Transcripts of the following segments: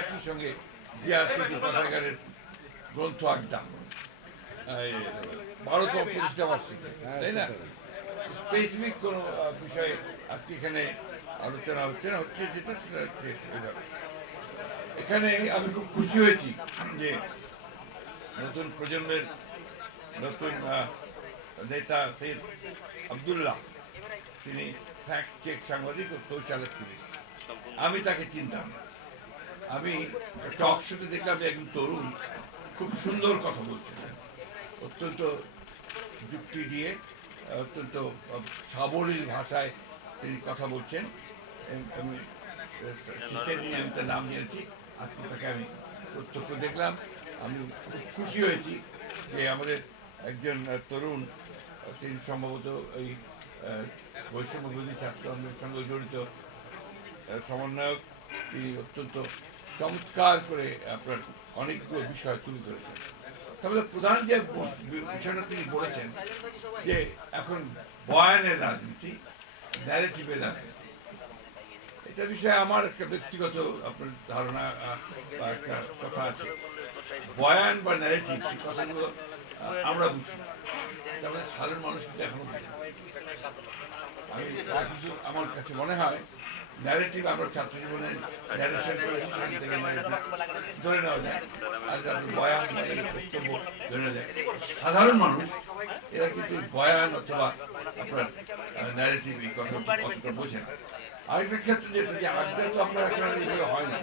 একই সঙ্গে জিয়া শিশু পাঠাগারের গ্রন্থ আড্ডা। এই বারোতম প্রতিষ্ঠা বার্ষিকী, তাই না? স্পেসিফিক কোনো বিষয়ে আজকে এখানে আলোচনা হচ্ছে না, হচ্ছে যেটা সেটা হচ্ছে এখানে। আমি খুব খুশি হয়েছি যে নতুন প্রজন্মের, নতুন নেতা সৈয়দ আবদুল্লাহ, তিনি ফ্যাক্ট চেক সাংবাদিক ও সোশ্যাল আমি তাকে চিনতাম। না। আমি টক শোতে দেখলাম একজন তরুণ খুব সুন্দর কথা বলছেন অত্যন্ত যুক্তি দিয়ে অত্যন্ত সাবলীল ভাষায় তিনি কথা বলছেন। আমি তার নাম জেনেছি আজকে তাকে আমি প্রত্যক্ষ দেখলাম। আমি খুব খুশি হয়েছি যে আমাদের একজন তরুণ তিনি সম্ভবত এই আহ, বৈষম্য ছাত্র আন্দোলনের সঙ্গে জড়িত সমন্বয়ক। তিনি অত্যন্ত চমৎকার করে আপনার অনেকগুলো বিষয় তুলে ধরেছেন। তবে প্রধান যে বিষয়টা তিনি বলেছেন যে এখন বয়ানের রাজনীতি ন্যারেটিভের রাজনীতি। এটা বিষয়ে আমার একটা ব্যক্তিগত আপনার ধারণা বা একটা কথা আছে। বয়ান বা ন্যারেটিভ এই কথাগুলো আমরা বুঝি না। তারপরে সাধারণ মানুষ কিন্তু এখনও আমি কিছু আমার কাছে মনে হয় ন্যারেটিভ আমরা ছাত্র জীবনে ন্যারেশন করে ধরে নেওয়া যায়। আর বয়ান বক্তব্য ধরে নেওয়া যায়। সাধারণ মানুষ, এরা কিন্তু বয়ান অথবা আপনার ন্যারেটিভ এই কথা অতটা বোঝে আরেকটা ক্ষেত্রে যেটা যে আড্ডা তো আমরা এখন এইভাবে হয় না।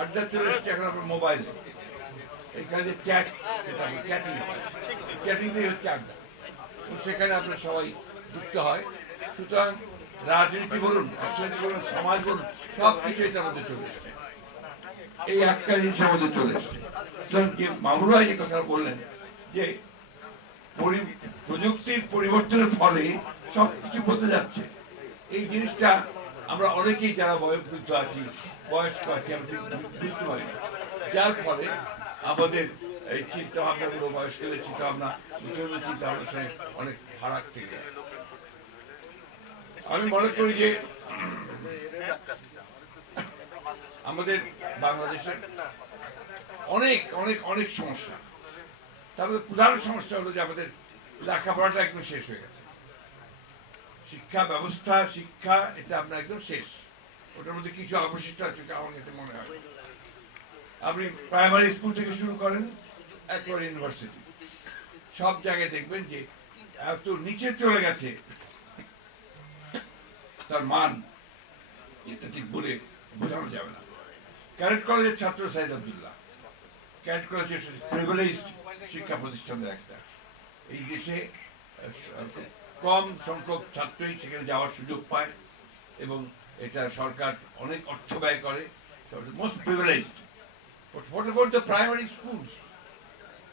আড্ডা চলে এসছে এখন আপনার মোবাইলে এইখানে যে চ্যাট যেটা চ্যাটিং চ্যাটিং দিয়ে হচ্ছে আড্ডা। সেখানে আপনার সবাই যুক্ত হয়। সুতরাং রাজনীতি বলুন, অর্থনীতি বলুন, সমাজ বলুন সব কিছু এটার মধ্যে চলে এই একটা জিনিস আমাদের চলে এসছে। সুতরাং মামুল ভাই যে কথা বললেন যে প্রযুক্তির পরিবর্তনের ফলে সব কিছু বদলে যাচ্ছে। এই জিনিসটা আমরা অনেকেই যারা বয়োবৃদ্ধ আছি, বয়স্ক আছি, আমরা বুঝতে পারি যার ফলে আমাদের এই চিন্তা ভাবনাগুলো বয়স্কদের চিন্তা ভাবনা নতুন চিন্তা ভাবনার অনেক ফারাক থেকে আমি মনে করি যে আমাদের বাংলাদেশের অনেক অনেক অনেক সমস্যা। তার মধ্যে প্রধান সমস্যা হলো যে আমাদের লেখাপড়াটা একদম শেষ হয়ে গেছে। শিক্ষা ব্যবস্থা, শিক্ষা, এটা আপনার একদম শেষ। ওটার মধ্যে কিছু অবশিষ্ট আছে আমার মনে হয়। আপনি প্রাইমারি স্কুল থেকে শুরু করেন একবার ইউনিভার্সিটি সব জায়গায় দেখবেন যে এত নিচে চলে গেছে। তার মান এটা ঠিক বলে বোঝানো যাবে না। ক্যারেট কলেজের ছাত্র Saeed Abdullah. Cadet college privilege শিক্ষা প্রতিষ্ঠানের একটা। এই দেশে কম সংখ্যক ছাত্রই সেখানে যাওয়ার সুযোগ পায় এবং এটা সরকার অনেক অর্থ ব্যয় করে। মোস্ট প্রিভিলেজ প্রাইমারি স্কুলস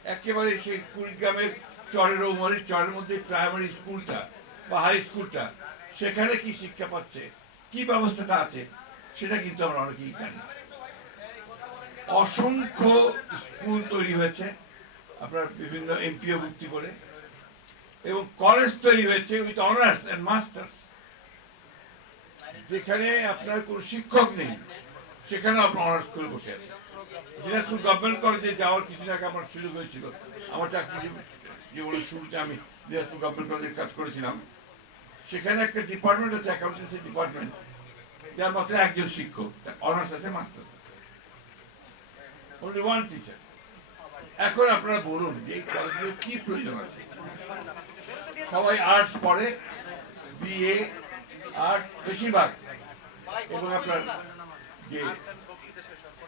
একেবারে সেই কুড়িগ্রামের চরের ওমরের চরের মধ্যে প্রাইমারি স্কুলটা বা হাই স্কুলটা সেখানে কি শিক্ষা পাচ্ছে? কি ব্যবস্থাটা আছে? সেটা কিন্তু আমরা অনেকেই জানি। অসংখ্য স্কুল তৈরি হয়েছে, আপনার বিভিন্ন এমপিও ভুক্তি করে, এবং কলেজ তৈরি হয়েছে উইথ অনার্স এন্ড মাস্টার্স যেখানে আপনার কোনো শিক্ষক নেই সেখানে আপনার অনার্স করে বসে আছে। দিনাজপুর গভর্নমেন্ট কলেজে যাওয়ার কিছু আগে আমার সুযোগ হয়েছিল। আমার চাকরি জীবনের শুরুতে আমি দিনাজপুর গভর্নমেন্ট কলেজে কাজ করেছিলাম। সেখানে একটা ডিপার্টমেন্ট আছে অ্যাকাউন্টেন্সি ডিপার্টমেন্ট যার মাত্র একজন শিক্ষক অনার্স আছে মাস্টার্স আছে। অনলি ওয়ান টিচার এখন আপনারা বলুন যে এই কি প্রয়োজন আছে? সবাই আর্টস পড়ে বিএ আর্টস বেশিরভাগ। এবং আপনার যে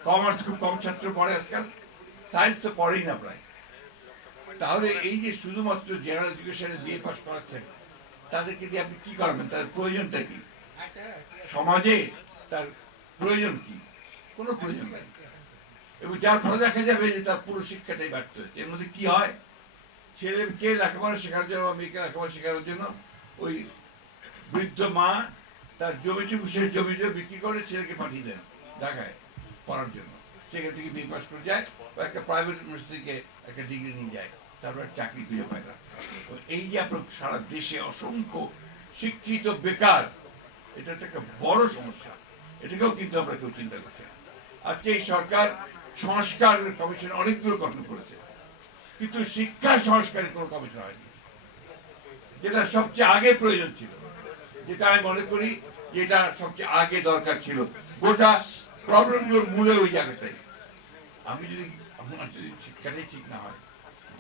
কমার্স খুব কম ছাত্র পড়ে আজকাল সায়েন্স তো পড়েই না প্রায়। তাহলে এই যে শুধুমাত্র জেনারেল এডুকেশনে বিএ পাস করাচ্ছেন, তাদেরকে দিয়ে আপনি কি করবেন? তার প্রয়োজনটা কি? সমাজে তার প্রয়োজন কি? কোনো প্রয়োজন নাই। এবং যার ফলে দেখা যাবে যে তার পুরো শিক্ষাটাই ব্যর্থ হচ্ছে। এর মধ্যে কি হয়? ছেলেকে লেখাপড়া শেখার জন্য বা মেয়েকে লেখাপড়া শেখানোর জন্য ওই বৃদ্ধ মা তার জমিটুকু সে জমিটা বিক্রি করে ছেলেকে পাঠিয়ে দেন ঢাকায়। পড়ার জন্য। সেখান থেকে বি পাস করে যায় বা একটা প্রাইভেট ইউনিভার্সিটিকে একটা ডিগ্রি নিয়ে যায়, তারপর চাকরি খুঁজে পায় না। তো এই যে আপনার সারা দেশে অসংখ্য শিক্ষিত বেকার, এটা একটা বড় সমস্যা। এটাকেও কিন্তু আমরা কেউ চিন্তা করছি আজকে এই সরকার সংস্কার কমিশন অনেকগুলো গঠন করেছে, কিন্তু শিক্ষা সংস্কারের কোনো কমিশন হয়নি। যেটা সবচেয়ে আগে প্রয়োজন ছিল, যেটা আমি মনে করি যেটা সবচেয়ে আগে দরকার ছিল। গোটা প্রবলেমগুলোর মূলে ওই জায়গাটাই। আমি যদি আমার যদি শিক্ষাটাই ঠিক না হয়,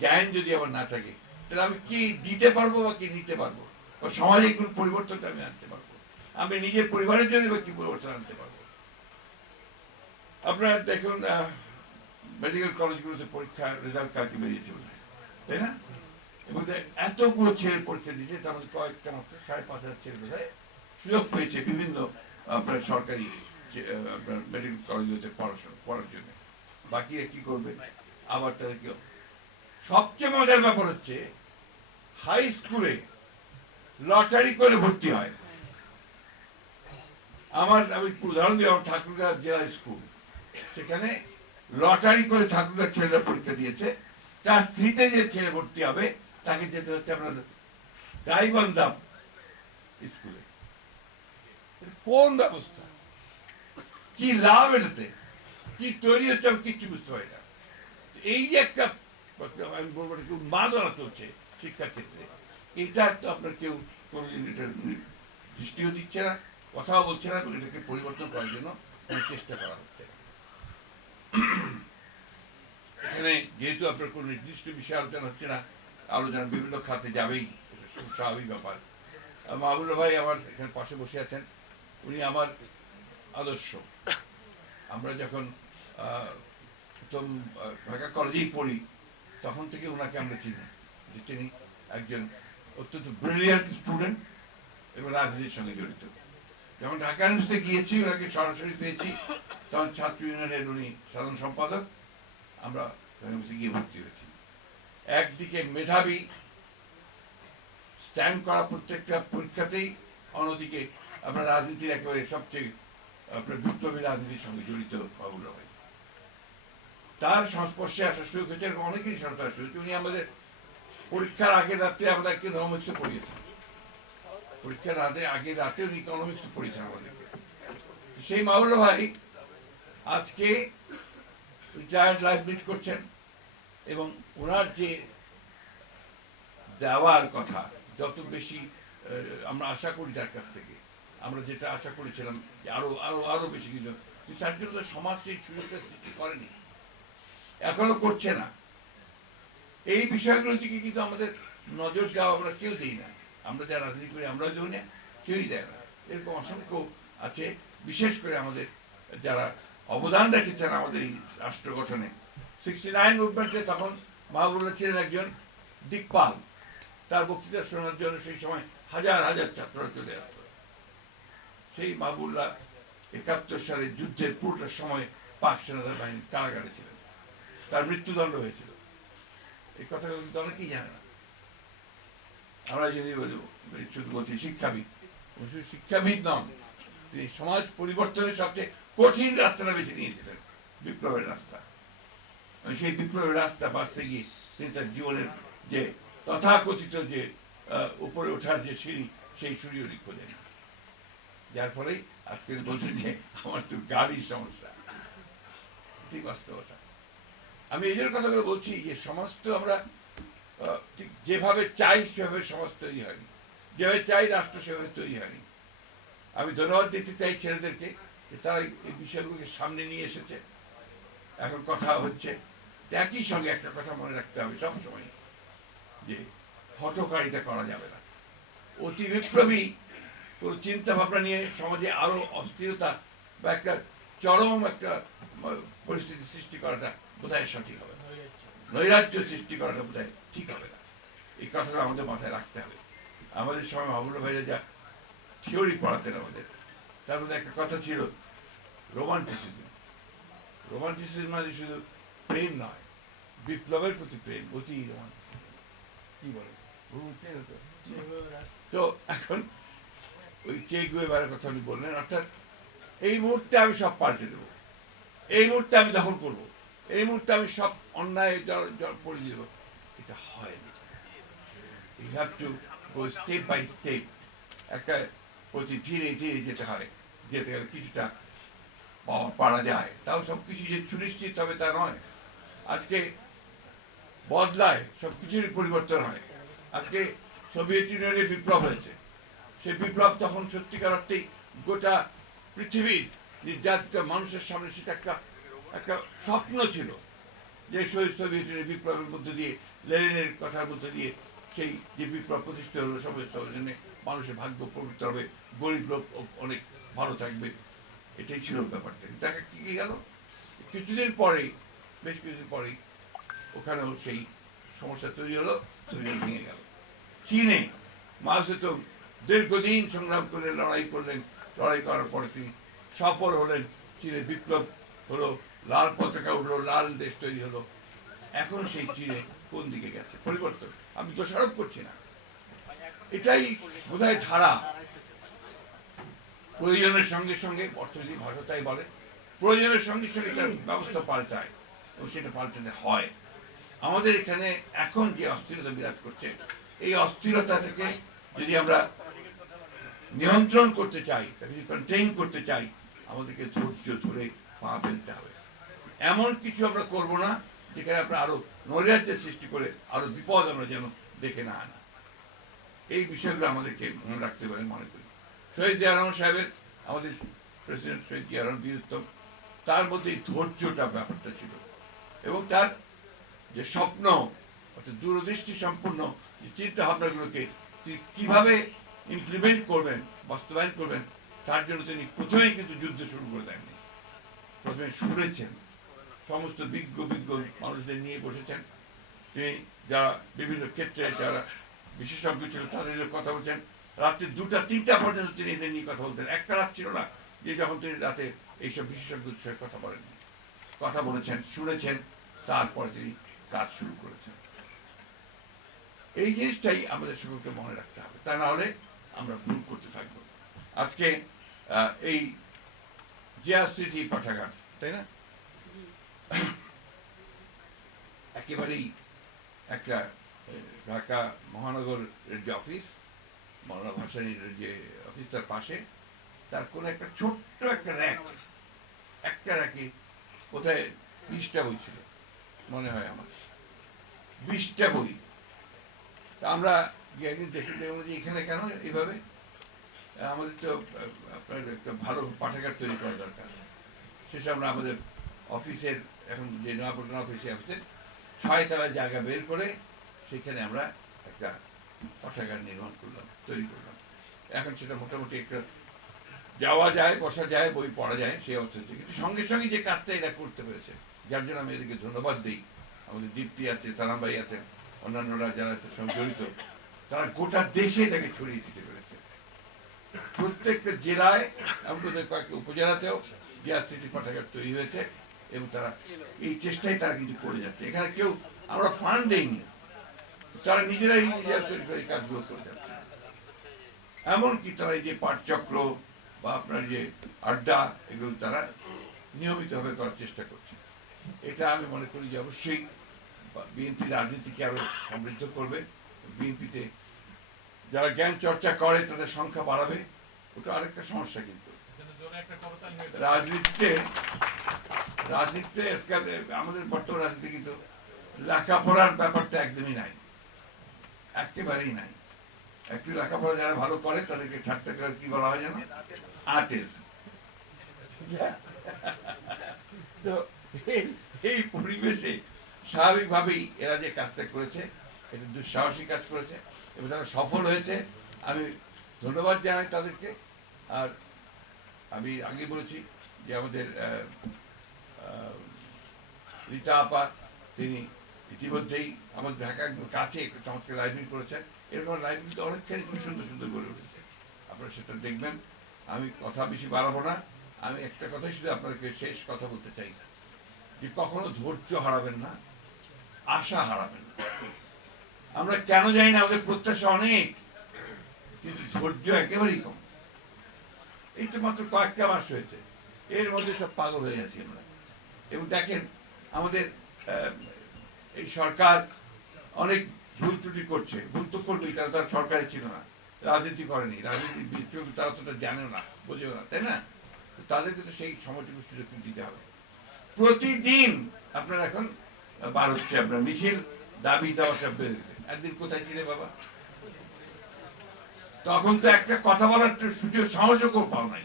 জ্ঞান যদি আমার না থাকে, তাহলে আমি কি দিতে পারব বা কি নিতে পারব? বা সমাজে কোন পরিবর্তনটা আমি আনতে পারব? আমি নিজের পরিবারের জন্য বা কি পরিবর্তন আনতে পারব? আপনারা দেখুন মেডিকেল কলেজগুলোতে পরীক্ষা রেজাল্ট কালকে বেরিয়েছে বোধ তাই না? এবং এতগুলো ছেলে পরীক্ষা দিয়েছে, তার মধ্যে কয়েকটা মাত্র সাড়ে পাঁচ হাজার ছেলে বোধ সুযোগ পেয়েছে বিভিন্ন আপনার সরকারি মেডিকেল কলেজগুলোতে পড়াশোনা, পড়ার জন্য। বাকিরা কি করবে? আবার তাদেরকে সবচেয়ে মজার ব্যাপার হচ্ছে হাই স্কুলে লটারি করে ভর্তি হয়। আমার, আমি উদাহরণ দিই, আমার ঠাকুরগাঁ জেলা স্কুল সেখানে লটারি করে ঠাকুরগাঁ ছেলেরা পরীক্ষা দিয়েছে। তার স্ত্রীতে যে ছেলে ভর্তি হবে, তাকে যেতে হচ্ছে আপনার গাইবান্ধা স্কুলে কোন ব্যবস্থা? কি লাভ এটাতে? কি তৈরি হচ্ছে আমি কিচ্ছু বুঝতে পারি না। এই যে একটা আমি বলব মাদনা চলছে শিক্ষার ক্ষেত্রে। এটা তো আপনার কেউ দৃষ্টিও দিচ্ছে না, কথাও বলছে না এটাকে পরিবর্তন করার জন্য চেষ্টা করা হচ্ছে এখানে যেহেতু আপনার কোনো নির্দিষ্ট বিষয়ে আলোচনা হচ্ছে না, আলোচনা বিভিন্ন খাতে যাবেই স্বাভাবিক ব্যাপার। আর মাহবুল্লাহ ভাই আমার এখানে পাশে বসে আছেন। উনি আমার আদর্শ। আমরা যখন ঢাকা কলেজেই পড়ি, তখন থেকে ওনাকে আমরা চিনি। যে তিনি একজন অত্যন্ত ব্রিলিয়ান্ট স্টুডেন্ট এবং রাজনীতির সঙ্গে জড়িত। যখন ঢাকা ইউনিভার্সিটি গিয়েছি ওনাকে সরাসরি পেয়েছি, তখন ছাত্র ইউনিয়নের উনি সাধারণ সম্পাদক, আমরা ইউনিভার্সিটি গিয়ে ভর্তি হয়েছি। একদিকে মেধাবী স্ট্যান্ড করা প্রত্যেকটা পরীক্ষাতেই, অন্যদিকে আপনার রাজনীতির একেবারে সবচেয়ে আপনার বিপ্লবী রাজনীতির সঙ্গে জড়িত বাবুল ভাই তার সংস্পর্শে আসার সুযোগ হয়েছে, এরকম অনেকেরই সংস্পর্শে আসা হয়েছে। উনি আমাদের পরীক্ষার আগের রাত্রে আমাদেরকে ইকোনমিক্সে পড়িয়েছেন। পরীক্ষার রাতে, আগের রাতে উনি ইকোনমিক্স পড়িয়েছেন আমাদেরকে। সেই মাহুল ভাই আজকে জায়ান্ট লাইফ লিড করছেন এবং ওনার যে দেওয়ার কথা, যত বেশি আমরা আশা করি তার কাছ থেকে আমরা যেটা আশা করেছিলাম যে আরও আরও আরও বেশি কিছু। কিন্তু তার জন্য তো সমাজ সেই সুযোগটা সৃষ্টি করেনি। এখনও করছে না। এই বিষয়গুলোর দিকে কিন্তু আমাদের নজর দেওয়া আমরা কেউ দিই না। আমরা যারা রাজনীতি করি আমরা দিই না, কেউই দেয় না। এরকম অসংখ্য আছে। বিশেষ করে আমাদের যারা অবদান রেখেছেন আমাদের এই রাষ্ট্র গঠনে। সিক্সটি নাইন মুভমেন্টে তখন মাহবুল্লাহ ছিলেন একজন দিকপাল। তার বক্তৃতা শোনার জন্য সেই সময় হাজার হাজার ছাত্ররা চলে আসতো। সেই মাহবুল্লাহ একাত্তর সালে যুদ্ধের পুরোটা সময় পাক সেনাদের বাহিনী কারাগারে ছিলেন তার মৃত্যুদণ্ড হয়েছিল। এই কথা কিন্তু অনেকেই জানে না। আমরা যদি শুধু বলছি শিক্ষাবিদ শিক্ষাবিদ নন, তিনি সমাজ পরিবর্তনের সবচেয়ে কঠিন রাস্তাটা বেছে নিয়েছিলেন, বিপ্লবের রাস্তা। সেই বিপ্লবের রাস্তা বাঁচতে গিয়ে তিনি তার জীবনের যে তথাকথিত যে উপরে ওঠার যে সিঁড়ি, সেই সিঁড়ি উনি খোঁজেন যার ফলে আজকে বলছে যে আমার তো গাড়ির সমস্যা। ঠিক বাস্তবতা আমি এই জন্য কথাগুলো বলছি যে সমস্ত আমরা ঠিক যেভাবে চাই সেভাবে সমাজ তৈরি হয়নি। যেভাবে চাই রাষ্ট্র সেভাবে তৈরি হয়নি। আমি ধন্যবাদ দিতে চাই ছেলেদেরকে যে তারা এই- বিষয়গুলোকে সামনে নিয়ে এসেছে। এখন কথা হচ্ছে একই সঙ্গে একটা কথা মনে রাখতে হবে সবসময়, যে হটকারিতা করা যাবে না। অতি বিপ্লবী কোনো চিন্তা ভাবনা নিয়ে সমাজে আরও অস্থিরতা বা একটা চরম একটা পরিস্থিতি সৃষ্টি করাটা বোধহয় সঠিক হবে নৈরাজ্য সৃষ্টি করাটা বোধহয় ঠিক হবে না। এই কথাটা আমাদের মাথায় রাখতে হবে। আমাদের সময় মাহবুল ভাইরা যা থিওরি পড়াতেন আমাদের, তার মধ্যে একটা কথা ছিল, রোমান্টিসিজম। রোমান্টিসিজম মানে শুধু প্রেম নয়, বিপ্লবের প্রতি প্রেম, অতি রোমান্টিসিজম। কি বলে? তো এখন ওই কে গুয়েবারের কথা উনি বললেন, অর্থাৎ এই মুহূর্তে আমি সব পাল্টে দেবো। এই মুহূর্তে আমি দখল করব। এই মুহূর্তে আমি সব অন্যায় পড়ে দেবো। এটা হয় না। You have to go step by step একটা প্রতি ধীরে ধীরে যেতে হয়। যেতে গেলে কিছুটা পাওয়া পারা যায়। তাও সব কিছু যে সুনিশ্চিত হবে তা নয়। আজকে বদলায় সব কিছুরই পরিবর্তন হয়। আজকে সোভিয়েত ইউনিয়নে বিপ্লব হয়েছে। সেই বিপ্লব তখন সত্যিকার অর্থেই গোটা পৃথিবীর নির্যাতিত মানুষের সামনে সেটা একটা একটা স্বপ্ন ছিল যে শহীদ সোভিয়েত বিপ্লবের মধ্যে দিয়ে, লেনিনের কথার মধ্যে দিয়ে সেই যে বিপ্লব প্রতিষ্ঠিত হলো সবাই সবার মানুষের ভাগ্য পবিত্র হবে, গরিব লোক অনেক ভালো থাকবে। এটাই ছিল ব্যাপারটা। দেখা কি গেল? কিছুদিন পরেই বেশ কিছুদিন পরেই ওখানেও সেই সমস্যা তৈরি হলো সোভিয়েত ভেঙে গেল। চীনে মাও সেতুং দীর্ঘদিন সংগ্রাম করে লড়াই করলেন, লড়াই করার পরে তিনি সফল হলেন। চীনে বিপ্লব হলো, লাল পতাকা উঠল, লাল দেশ তৈরি হলো। এখন সেই চীনে কোন দিকে গেছে? পরিবর্তন। আমি দোষারোপ করছি না। এটাই বোধহয় ধারা। প্রয়োজনের সঙ্গে সঙ্গে অর্থনৈতিক ভাষা তাই বলে। প্রয়োজনের সঙ্গে সঙ্গে তার ব্যবস্থা পাল্টায় এবং সেটা পাল্টাতে হয়। আমাদের এখানে এখন যে অস্থিরতা বিরাজ করছে, এই অস্থিরতা থেকে যদি আমরা নিয়ন্ত্রণ করতে চাই, তাকে কন্টেইন করতে চাই, আমাদেরকে ধৈর্য ধরে পা ফেলতে হবে। এমন কিছু আমরা করব না, যেখানে আমরা আরও নৈরাজ্যের সৃষ্টি করে আরও বিপদ আমরা যেন দেখে না আনি। এই বিষয়গুলো আমাদেরকে মনে রাখতে পারে, মনে করি। শহীদ জিয়া রহমান সাহেবের, আমাদের প্রেসিডেন্ট শহীদ জিয়া রহমান বীরত্তম তার মধ্যে এই ধৈর্যটা ব্যাপারটা ছিল। এবং তার যে স্বপ্ন, অর্থাৎ দূরদৃষ্টি সম্পূর্ণ চিন্তা ভাবনাগুলোকে কীভাবে ইমপ্লিমেন্ট করবেন, বাস্তবায়ন করবেন। তার জন্য তিনি প্রথমেই কিন্তু যুদ্ধ শুরু করে দেননি। প্রথমে শুনেছেন, সমস্ত বিজ্ঞ বিজ্ঞ মানুষদের নিয়ে বসেছেন। তিনি যারা বিভিন্ন ক্ষেত্রে যারা বিশেষজ্ঞ ছিল, তাদের কথা বলছেন। রাত্রি দুটা, তিনটা পর্যন্ত তিনি এদের নিয়ে কথা বলতেন। একটা রাত ছিল না, যে যখন তিনি রাতে এইসব বিশেষজ্ঞদের সঙ্গে কথা বলেননি। কথা বলেছেন, শুনেছেন, তারপরে তিনি কাজ শুরু করেছেন। এই জিনিসটাই আমাদের সকলকে মনে রাখতে হবে। তা না হলে আমরা ভুল করতে থাকব। আজকে এই জিয়া পাঠাগার, তাই না? একেবারেই একটা ঢাকা মহানগর যে অফিস, মৌলানা ভাসানির যে অফিস তার পাশে, তার কোনো একটা ছোট্ট একটা র্যাক, একটা র্যাকে কোথায় বিশটা বই ছিল, মনে হয় আমার। বিশটা বই। তা আমরা একদিন এখানে কেন আমাদের তো, আপনার একটা ভালো পাঠাগার তৈরি করা দরকার। আমরা আমাদের অফিসের, এখন যে অফিসে ছয়তলা জায়গা বের করে সেখানে আমরা একটা পাঠাগার নির্মাণ করলাম, তৈরি করলাম। এখন সেটা মোটামুটি একটা যাওয়া যায়, বসা যায়, বই পড়া যায় সেই অবস্থা কিন্তু সঙ্গে সঙ্গে যে কাজটা এরা করতে পেরেছে, যার জন্য আমি এদেরকে ধন্যবাদ দিই। আমাদের দীপ্তি আছে, সালাম ভাই আছেন অন্যান্যরা যারা সঙ্গে জড়িত। তারা গোটা দেশে এটাকে ছড়িয়ে দিতে পেরেছে। প্রত্যেকটা জেলায় আমাদের কয়েকটা উপজেলাতেও গ্যাস সিটি পাঠাগার তৈরি হয়েছে এবং তারা এই চেষ্টাই তারা কিন্তু করে যাচ্ছে। এখানে কেউ, আমরা ফান্ড দেইনি। তারা নিজেরাই নিজেরা তৈরি করে কাজগুলো করে যাচ্ছে। এমনকি তারা এই যে পাঠচক্র বা আপনার যে আড্ডা, এগুলো তারা নিয়মিতভাবে করার চেষ্টা করছে। এটা আমি মনে করি যে অবশ্যই বিএনপি রাজনীতিকে আরও সমৃদ্ধ করবে। বিএনপিতে যারা জ্ঞান চর্চা করে, তাদের সংখ্যা বাড়াবে। ওটা আরেকটা সমস্যা কিন্তু। রাজনীতিতে রাজনীতিতে আমাদের বর্তমান রাজনীতি কিন্তু লেখাপড়ার ব্যাপারটা একদমই নাই। একেবারেই নাই। একটু লেখাপড়া যারা ভালো করে, তাদেরকে ঠাট্টা করে কি বলা হয় জানো আটের। এই পরিবেশে স্বাভাবিকভাবেই এরা যে কাজটা করেছে এটা দুঃসাহসী কাজ করেছে এবং তারা সফল হয়েছে। আমি ধন্যবাদ জানাই তাদেরকে। আর আমি আগে বলেছি যে আমাদের রীতা আপা, তিনি ইতিমধ্যেই আমাদের ঢাকা কাছে চমৎকার লাইব্রেরি করেছেন। এরকম লাইব্রেরি তো অনেকখানি খুব সুন্দর সুন্দর গড়ে উঠেছে। আপনারা সেটা দেখবেন। আমি কথা বেশি বাড়াবো না। আমি একটা কথাই শুধু আপনাদেরকে শেষ কথা বলতে চাই। যে কখনো ধৈর্য হারাবেন না, আশা হারাবেন না। আমরা কেন জানি না, আমাদের প্রত্যাশা অনেক, কিন্তু ধৈর্য একেবারেই কম। এই তো মাত্র কয়েকটা মাস হয়েছে। এর মধ্যে সব পাগল হয়ে গেছি আমরা। এবং দেখেন, আমাদের এই সরকার অনেক ভুল ত্রুটি করছে। ভুল তো করবেই, তারা তার সরকারে ছিল না। রাজনীতি করেনি। রাজনীতি তারা তো জানেও না, বোঝেও না, তাই না? তাদেরকে তো সেই সময়টুকু সুযোগ দিতে হবে। প্রতিদিন আপনার এখন বার হচ্ছে আপনার মিছিল দাবি দেওয়া সব বেড়ে গেছে একদিন কোথায় ছিলে বাবা? তখন তো একটা কথা বলার সুযোগ, সাহসও কেউ পাও নাই।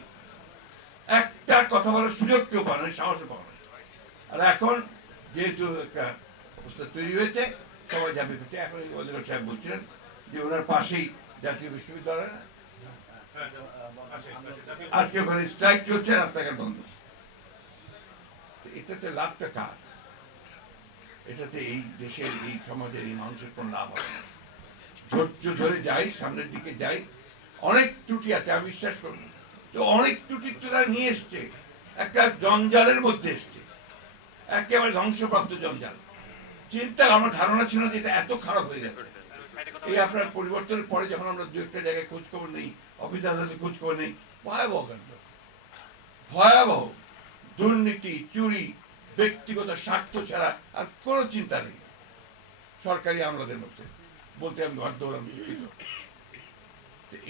একটা কথা বলার সুযোগ কেউ পাও নাই, সাহসও পাও নাই। আর এখন যেহেতু একটা অবস্থা তৈরি হয়েছে, সবাই যাবে এখন অধিকার সাহেব বলছিলেন যে ওনার পাশেই জাতীয় বিশ্ববিদ্যালয় আজকে ওখানে স্ট্রাইক চলছে, রাস্তাঘাট বন্ধ। এটাতে লাভটা কার? এটাতে এই দেশের এই সমাজের এই মানুষের কোন লাভ হবে ধৈর্য ধরে যাই, সামনের দিকে যাই। অনেক ত্রুটি আছে, আমি বিশ্বাস করব তো অনেক ত্রুটি তারা নিয়ে এসছে। একটা জঞ্জালের মধ্যে এসছে। একেবারে ধ্বংসপ্রাপ্ত জঞ্জাল। চিন্তা আমার ধারণা ছিল যে এটা এত খারাপ হয়ে যাচ্ছে এই আপনার পরিবর্তনের পরে যখন আমরা দু একটা জায়গায় খোঁজ খবর নেই, অফিস আদালতে খোঁজ খবর নেই, ভয়াবহ কাণ্ড ভয়াবহ দুর্নীতি, চুরি ব্যক্তিগত স্বার্থ ছাড়া আর কোনো চিন্তা নেই। সরকারি আমলাদের মধ্যে। বলতে আমি বাধ্য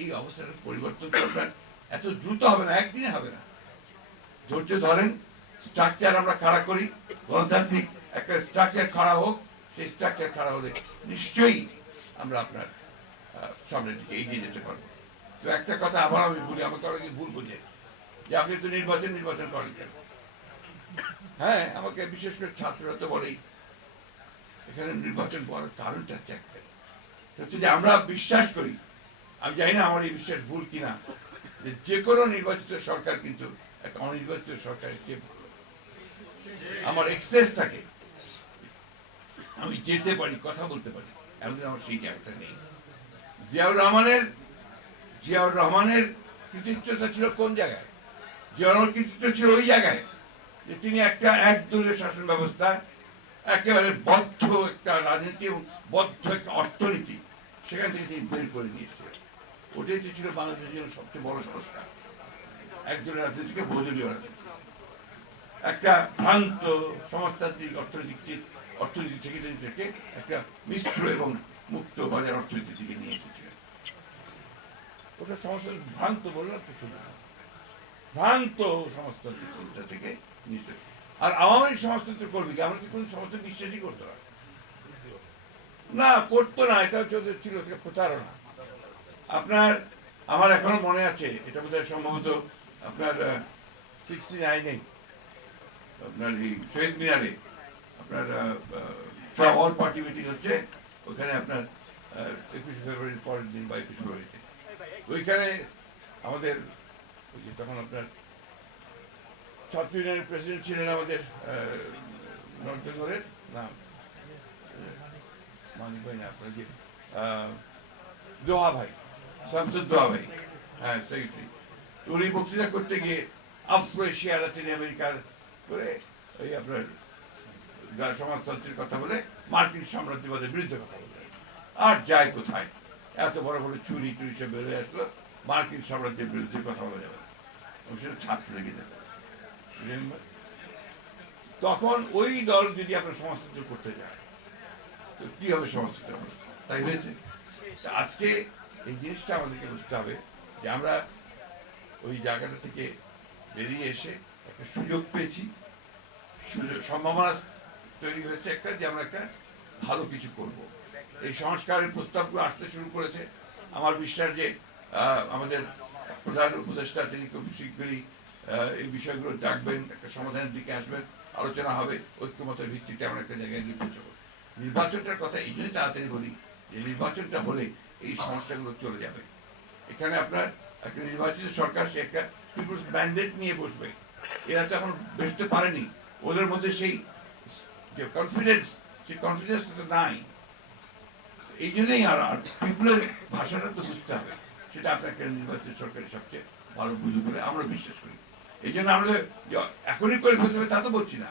এই অবস্থার পরিবর্তন আপনার এত দ্রুত হবে না, একদিনে হবে না। ধৈর্য ধরেন স্ট্রাকচার আমরা খাড়া করি, গণতান্ত্রিক একটা স্ট্রাকচার খাড়া হোক, সেই স্ট্রাকচার খাড়া হলে নিশ্চয়ই আমরা আপনার সামনের দিকে এগিয়ে যেতে পারব। তো একটা কথা আবার আমি বলি, আমাকে অনেকে ভুল বোঝে। যে আপনি তো নির্বাচন নির্বাচন করেন কেন? হ্যাঁ আমাকে বিশেষ করে ছাত্ররা তো বলেই, এখানে নির্বাচন করার কারণটা একটা। হচ্ছে যে আমরা বিশ্বাস করি, আমি জানি না আমার এই বিশ্বাস ভুল কিনা, যে যে কোনো নির্বাচিত সরকার কিন্তু একটা অনির্বাচিত সরকারের চেয়ে আমার এক্সেস থাকে। আমি যেতে পারি, কথা বলতে পারি এমন আমার সেই জায়গাটা নেই। জিয়াউর রহমানের জিয়াউর রহমানের কৃতিত্বটা ছিল কোন জায়গায়? জিয়াউর রহমানের কৃতিত্ব ছিল ওই জায়গায়। যে তিনি একটা একদলীয় শাসন ব্যবস্থা, একেবারে বদ্ধ একটা রাজনীতি এবং বদ্ধ একটা অর্থনীতি, সেখান থেকে তিনি বের করে নিয়েছিলেন ওটাই তো ছিল বাংলাদেশের জন্য সবচেয়ে বড় সংস্কার একজনের রাজনীতিকে বহুদলীয় রাজনীতি। একটা ভ্রান্ত সমাজতান্ত্রিক অর্থনৈতিক অর্থনীতি থেকে তিনি থেকে একটা মিশ্র এবং মুক্ত বাজার অর্থনীতির দিকে নিয়ে এসেছিলেন। ওটা সমস্ত ভ্রান্ত বললাম তো শুনে ভ্রান্ত সমাজতান্ত্রিক চিন্তা থেকে এসেছে। আর আওয়ামী লীগ সমাজতন্ত্র করবে কি আমরা কোনো সমাজতন্ত্র বিশ্বাসই করতো না না, করতো না, এটা হচ্ছে ওদের ছিল, সেটা প্রচারণা আপনার, আমার এখনও মনে আছে, এটা বোধহয় সম্ভবত আপনার সিক্সটি নাইনে আপনার এই শহীদ মিনারে, আপনার সব অল পার্টি মিটিং হচ্ছে, ওখানে আপনার একুশে ফেব্রুয়ারির পরের দিন বা একুশে ফেব্রুয়ারিতে। ওইখানে আমাদের তখন আপনার ছাত্র ইউনিয়নের প্রেসিডেন্ট ছিলেন আমাদের নর্থ বেঙ্গলের নাম মানিক ভাই না আপনার যে আহ, দোহা ভাই শামসুদ দোহা ভাই হ্যাঁ সেক্রেটারি উনি বক্তৃতা করতে গিয়ে আফ্রো এশিয়া লাতিন আমেরিকার করে ওই আপনার সমাজতন্ত্রের কথা বলে মার্কিন সাম্রাজ্যবাদের বিরুদ্ধে কথা বলে আর যায় কোথায় এত বড় বড় চুরি টুরি সব বেরোয় আসলো মার্কিন সাম্রাজ্যের বিরুদ্ধে কথা বলা যাবে সেটা ছাত্র লেগে যাবে? তখন ওই দল যদি আপনার সমাজতন্ত্র করতে যায়, তো কি হবে অবস্থা? তাই হয়েছে? আজকে এই জিনিসটা আমাদেরকে বুঝতে হবে যে আমরা ওই জায়গাটা থেকে বেরিয়ে এসে একটা সুযোগ পেয়েছি। সুযোগ, সম্ভাবনা তৈরি হয়েছে একটা যে আমরা একটা ভালো কিছু করব। এই সংস্কারের প্রস্তাবগুলো আসতে শুরু করেছে। আমার বিশ্বাস যে আমাদের প্রধান উপদেষ্টা, তিনি খুব শীঘ্রই এই বিষয়গুলো ডাকবেন একটা সমাধানের দিকে আসবেন, আলোচনা হবে, ঐক্যমতের ভিত্তিতে আমরা একটা জায়গায় গিয়ে পৌঁছাবো নির্বাচনটার কথা এই জন্য তাড়াতাড়ি বলি যে নির্বাচনটা হলে এই সমস্যাগুলো চলে যাবে। এখানে আপনার একটা নির্বাচিত সরকার, সে একটা পিপুলস ম্যান্ডেট নিয়ে বসবে। এরা তো এখন বেসতে পারেনি। ওদের মধ্যে সেই যে কনফিডেন্স সেই কনফিডেন্স তো নাই। এই জন্যই আর পিপুলের ভাষাটা তো বুঝতে হবে। সেটা আপনাকে নির্বাচিত সরকারের সবচেয়ে ভালো বুঝে বলে আমরা বিশ্বাস করি। এই জন্য আমাদের এখনই করে ফেলতে হবে, তা তো বলছি না।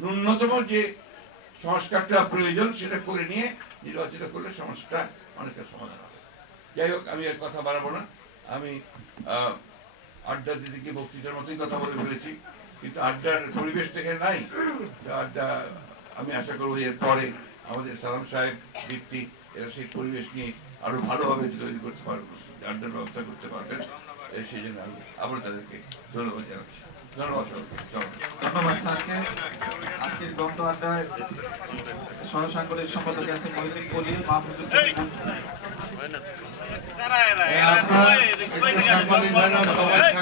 ন্যূনতম যে সংস্কারটা প্রয়োজন, সেটা করে নিয়ে নির্বাচিত করলে সমস্যাটা অনেকটা সমাধান হবে। যাই হোক, আমি আর কথা বাড়াবো না। আমি আড্ডা দিদিকে বক্তৃতার মতোই কথা বলে ফেলেছি। কিন্তু আড্ডার পরিবেশ থেকে নাই। আড্ডা, আমি আশা করব এর পরে আমাদের সালাম সাহেব ভিত্তি এরা সেই পরিবেশ নিয়ে আরও ভালোভাবে তৈরি করতে পারবেন আড্ডার ব্যবস্থা করতে পারবেন। সেই জন্য আমি আবার তাদেরকে ধন্যবাদ জানাচ্ছি ধন্যবাদ। ধন্যবাদ স্যারকে আজকের গ্রন্থ আড্ডায় সহসাংগঠনিক সম্পাদক আছে মহিদিন সাংবাদিক সবাই